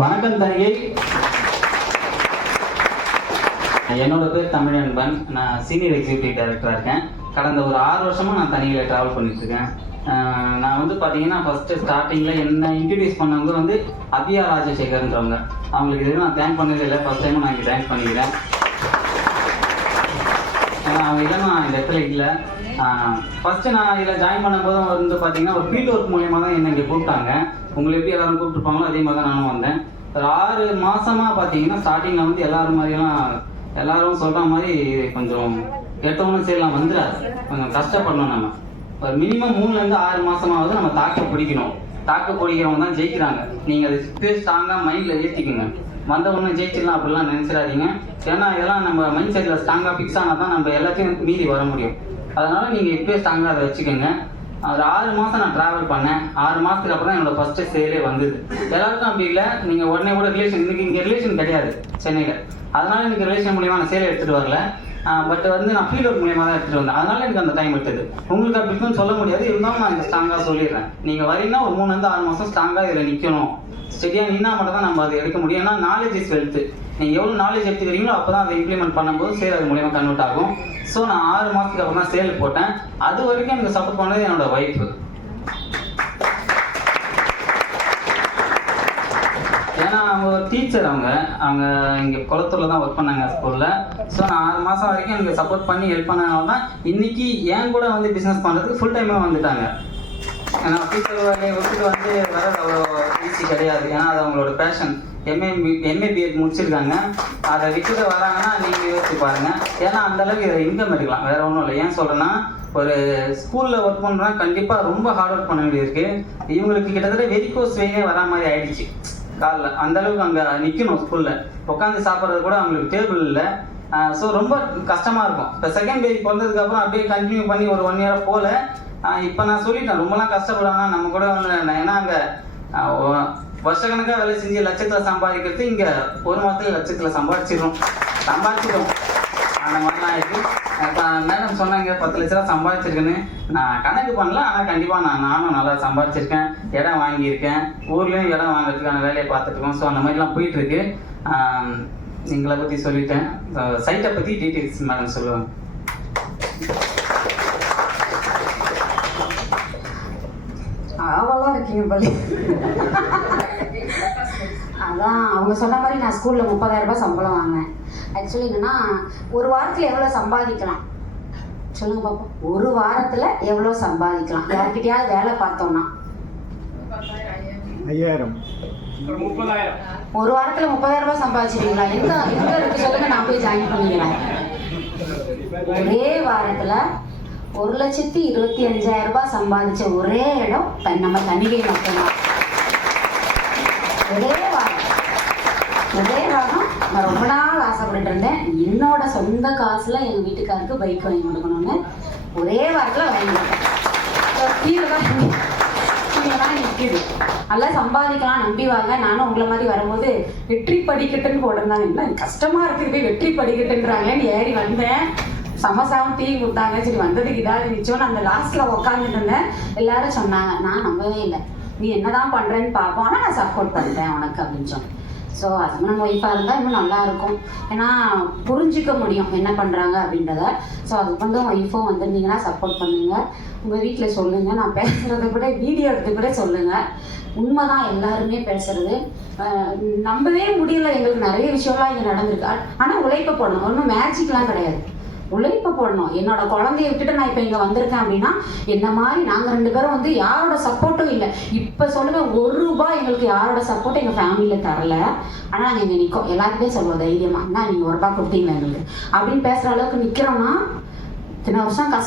வணக்கம் தனிகை. என்னோட பேர் தமிழன்பன். நான் சீனியர் எக்ஸிக்யூட்டிவ் டைரக்டராக இருக்கேன். கடந்த ஒரு 6 வருஷமாக நான் தனிகையில் ட்ராவல் பண்ணிட்டுருக்கேன். நான் வந்து பார்த்தீங்கன்னா ஃபஸ்ட்டு ஸ்டார்டிங்கில் என்ன இன்ட்ரடியூஸ் பண்ணவங்க வந்து அபியா ராஜசேகர்ன்றவங்க. அவங்களுக்கு இது நான் தேங்க் பண்ணதே இல்லை. ஃபஸ்ட் டைமும் நான் இங்கே தேங்க் பண்ணிக்கிறேன். அவங்க இல்லைன்னா இந்த இடத்துல இல்லை. ஃபஸ்ட்டு நான் இதில் ஜாயின் பண்ணும்போது வந்து பார்த்தீங்கன்னா ஒரு ஃபீல்டு ஒர்க் மூலியமாக தான் என்ன இங்கே கூப்பிட்டாங்க. உங்களை எப்படி எல்லாரும் கூப்பிட்டுருப்பாங்களோ அதே மாதிரி தான் நானும் வந்தேன். ஒரு 6 மாதமாக பார்த்தீங்கன்னா ஸ்டார்டிங்கில் வந்து எல்லாரும் சொல்கிற மாதிரி கொஞ்சம் கெட்டவனும் செய்யலாம் வந்துடாது. கொஞ்சம் கஷ்டப்படணும். நம்ம ஒரு மினிமம் 3லேருந்து 6 மாதமாவது நம்ம தாக்கு பிடிக்கணும். தாக்கு பிடிக்கிறவங்க தான் ஜெயிக்கிறாங்க. நீங்கள் அதை இப்போயே ஸ்ட்ராங்காக மைண்டில் ஏற்றிக்குங்க. வந்தவொன்னே ஜெயிச்சிடலாம் அப்படிலாம் நினச்சிடாதீங்க. ஏன்னா இதெல்லாம் நம்ம மைண்ட் செட்டில் ஸ்ட்ராங்காக ஃபிக்ஸ் ஆனால் தான் நம்ம எல்லாத்தையும் மீறி வர முடியும். அதனால் நீங்கள் இப்போயே ஸ்ட்ராங்காக அதை வச்சுக்கோங்க. ஒரு 6 மாதம் நான் ட்ராவல் பண்ணேன். 6 மாதத்துக்கு அப்புறம் தான் என்னோடய ஃபஸ்ட்டு சேலே வந்தது. எல்லாருக்கும் அப்படி இல்லை. நீங்கள் உடனே கூட ரிலேஷன் இங்கே ரிலேஷன் கிடையாது சென்னையில். அதனால் எனக்கு ரிலேஷன் மூலியமாக நான் சேலை எடுத்துகிட்டு வரல. பட் வந்து நான் ஃபீல்ட் ஒர்க் மூலியமாக தான் எடுத்துகிட்டு வந்தேன். அதனால் எனக்கு அந்த டைம் எடுத்தது. உங்களுக்கு அப்படி இருக்குன்னு சொல்ல முடியாது. இருந்தாலும் நான் இங்கே ஸ்ட்ராங்காக சொல்லிடுறேன். நீங்கள் வரீங்கன்னா ஒரு 3லேருந்து 6 மாதம் ஸ்ட்ராங்காக இதில் நிற்கணும். சரியாக நின்னா மட்டும் தான் நம்ம அதை எடுக்க முடியும். ஏன்னா நாலேஜ் இஸ் வெல்த். நீங்கள் எவ்வளோ நாலேஜ் எடுத்துக்கிறீங்களோ அப்போ தான் அதை இம்ப்ளிமெண்ட் பண்ணும்போது சேல் அது மூலியமாக கன்வெர்ட் ஆகும். ஸோ நான் 6 மாதத்துக்கு அப்புறம் தான் சேல் போட்டேன். அது வரைக்கும் எனக்கு சப்போர்ட் பண்ணது என்னோடய ஒய்ஃபு. ஏன்னா அவங்க ஒரு டீச்சர். அவங்க இங்கே குளத்தூரில் தான் ஒர்க் பண்ணாங்க ஸ்கூலில். ஸோ நான் 6 மாதம் வரைக்கும் எனக்கு சப்போர்ட் பண்ணி ஹெல்ப் பண்ணனால தான் இன்றைக்கி என் கூட வந்து பிஸ்னஸ் பண்ணுறதுக்கு ஃபுல் டைமாக வந்துட்டாங்க. ஏன்னா டீச்சர் வேலையை விட்டுட்டு வந்து வர்றது அவ்வளோ ஈஸி கிடையாது. ஏன்னா அது அவங்களோட பேஷன். எம்ஏ பிஎட் முடிச்சிருக்காங்க. அதை விட்டுட்டு வராங்கன்னா நீங்கள் யோசிச்சு பாருங்கள். ஏன்னா அந்தளவுக்கு இதை இன்கம் எடுக்கலாம். வேறு ஒன்றும் இல்லை. ஏன் சொல்கிறேன்னா ஒரு ஸ்கூலில் ஒர்க் பண்ணுறோன்னா கண்டிப்பாக ரொம்ப ஹார்ட் ஒர்க் பண்ண வேண்டியிருக்கு. இவங்களுக்கு கிட்டத்தட்ட வெரிகோஸ் வெயினே வரா மாதிரி ஆயிடுச்சு காலில். அந்தளவுக்கு அங்கே நிற்கணும். ஸ்கூலில் உட்காந்து சாப்பிட்றது கூட அவங்களுக்கு டேபிள் இல்லை. ஸோ ரொம்ப கஷ்டமாக இருக்கும். இப்போ செகண்ட் பேபி பிறந்ததுக்கப்புறம் அப்படியே கண்டினியூ பண்ணி ஒரு 1 இயராக போகல. இப்போ நான் சொல்லிட்டேன் ரொம்பலாம் கஷ்டப்படாங்க. நம்ம கூட ஏன்னா அங்கே வருஷக்கணக்காக வேலை செஞ்சு லட்சத்தில் சம்பாதிக்கிறது இங்கே 1 மாதத்துல லட்சத்தில் சம்பாதிச்சிடும். அந்த மாதிரிலாம் ஆயிடுச்சு. இப்போ மேடம் சொன்னாங்க 10 லட்ச ரூபா சம்பாதிச்சிருக்கேன்னு. நான் கணக்கு பண்ணல. ஆனால் கண்டிப்பாக நானும் நல்லா சம்பாதிச்சிருக்கேன். இடம் வாங்கியிருக்கேன். ஊர்லேயும் இடம் வாங்குறதுக்கான வேலையை பார்த்துருக்கோம். ஸோ அந்த மாதிரிலாம் போயிட்டுருக்கு. எங்களை பற்றி சொல்லிட்டேன். சைட்டை பற்றி டீட்டெயில்ஸ் மேடம் சொல்லுவாங்க. ஆவலாக இருக்கீங்க பள்ளி. அதான் அவங்க சொன்ன மாதிரி நான் ஸ்கூலில் 30,000 ரூபாய் சம்பளம் வாங்கினேன். ஆக்சுவலி என்னென்னா ஒரு வாரத்தில் எவ்வளோ சம்பாதிக்கலாம் சொல்லுங்க பார்ப்போம். ஒரு வாரத்தில் எவ்வளோ சம்பாதிக்கலாம்? யார்கிட்டயாவது வேலை பார்த்தோம்னா 5000. ஒரு வாரத்தில் 30,000 ரூபாய் சம்பாதிச்சிருக்கீங்களா? எங்க இருக்கு சொல்லுங்க, நான் போய் ஜாயின் பண்ணிக்கிறேன். ஒரே வாரத்தில் 1,25,000 ரூபாய் சம்பாதிச்ச ஒரே இடம் நம்ம தனிகை மட்டும்தான். ஒரே வாரம் நான் ரொம்ப நாள் ஆசைப்பட்டு இருந்தேன். என்னோட சொந்த காசுல எங்கள் வீட்டுக்காருக்கு பைக் வாங்கி கொடுக்கணும்னு ஒரே வாரத்தில் வாங்கி கொடுத்தேன். நிற்கிது. நல்லா சம்பாதிக்கலாம், நம்பி வாங்க. நானும் உங்களை மாதிரி வரும்போது வெற்றி படிக்கட்டுன்னு போட்டிருந்தாங்க. என்ன கஷ்டமாக இருக்குது வெற்றி படிக்கட்டுன்றாங்கன்னு ஏறி வந்தேன். சமசாவும் டீ கொடுத்தாங்க. சரி வந்ததுக்கு இதாக நிச்சோன்னு அந்த லாஸ்ட்டில் உட்காந்துட்டு இருந்தேன். எல்லாரும் சொன்னாங்க. நான் நம்பவே இல்லை. நீ என்னதான் பண்ணுறேன்னு பார்ப்போம், ஆனால் நான் சப்போர்ட் பண்ணுறேன் உனக்கு அப்படின்னு சொன்னேன். ஸோ ஹஸ்பண்ட் ஒய்ஃபாக இருந்தால் இன்னும் நல்லாயிருக்கும். ஏன்னா புரிஞ்சிக்க முடியும் என்ன பண்ணுறாங்க அப்படின்றத. ஸோ ஹஸ்பண்டும் ஒய்ஃபும் வந்துருந்தீங்கன்னா சப்போர்ட் பண்ணுங்கள். உங்கள் வீட்டில் சொல்லுங்கள். நான் பேசுகிறத கூட வீடியோ எடுத்து கூட சொல்லுங்கள். உண்மைதான் எல்லாருமே பேசுறது. நம்பவே முடியல. எங்களுக்கு நிறைய விஷயம்லாம் இங்கே நடந்திருக்கு. ஆனால் உழைப்ப போடணும். ஒன்றும் மேஜிக்லாம் கிடையாது. உழைப்ப போடணும். என்னோட குழந்தைய விட்டுட்டு நான் இப்போ இங்கே வந்திருக்கேன் அப்படின்னா என்ன மாதிரி நாங்கள் 2 பேரும் வந்து யாரோட சப்போர்ட்டும் இல்லை. இப்போ சொல்லுவேன், 1 ரூபாய் எங்களுக்கு யாரோட சப்போர்ட்டும் எங்கள் ஃபேமிலியில் தரல. ஆனால் நாங்கள் இங்கே நிற்கோம். எல்லாருமே சொல்லுவோம் தைரியமாக, என்ன நீங்கள் 1 ரூபாய் கொடுத்தீங்களா எங்களுக்கு அப்படின்னு பேசுகிற அளவுக்கு நிற்கிறோன்னா இத்தனை வருஷம் கஷ்டம்.